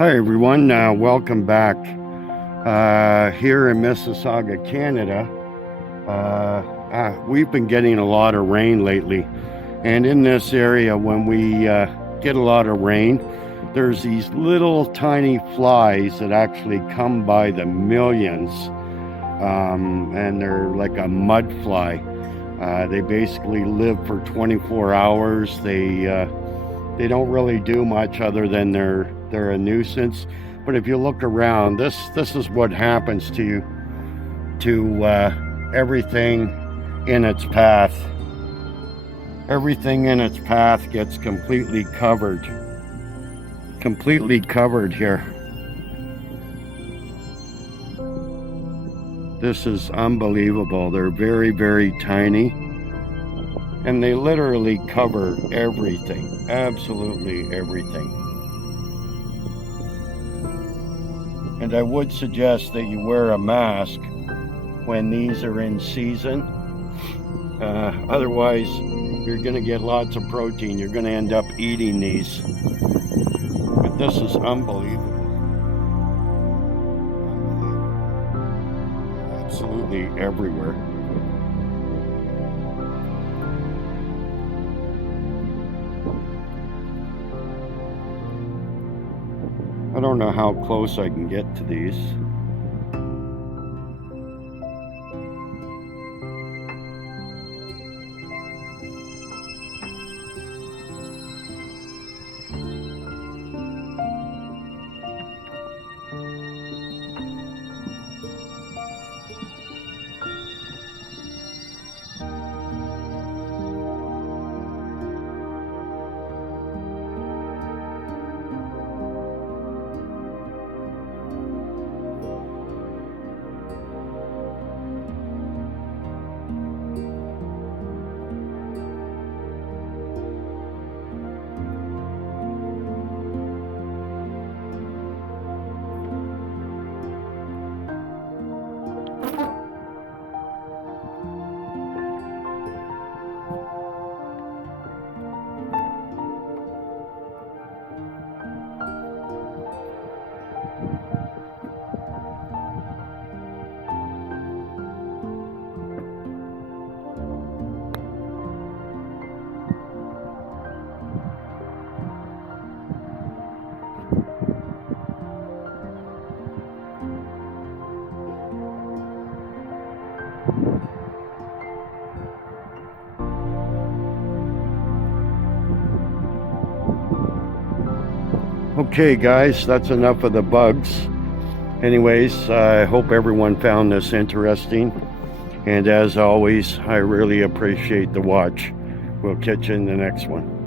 Hi everyone, welcome back. Here in Mississauga, Canada, we've been getting a lot of rain lately, and in this area when we get a lot of rain, there's these little tiny flies that actually come by the millions, and they're like a mud fly. They basically live for 24 hours. They don't really do much other than they're a nuisance. But if you look around, this is what happens to everything in its path. Everything in its path gets completely covered here. This is unbelievable. They're very, very tiny, and they literally cover everything, absolutely everything. And I would suggest that you wear a mask when these are in season. Otherwise, you're going to get lots of protein. You're going to end up eating these. But this is unbelievable. Absolutely everywhere. I don't know how close I can get to these. Okay guys, that's enough of the bugs. Anyways, I hope everyone found this interesting. And as always, I really appreciate the watch. We'll catch you in the next one.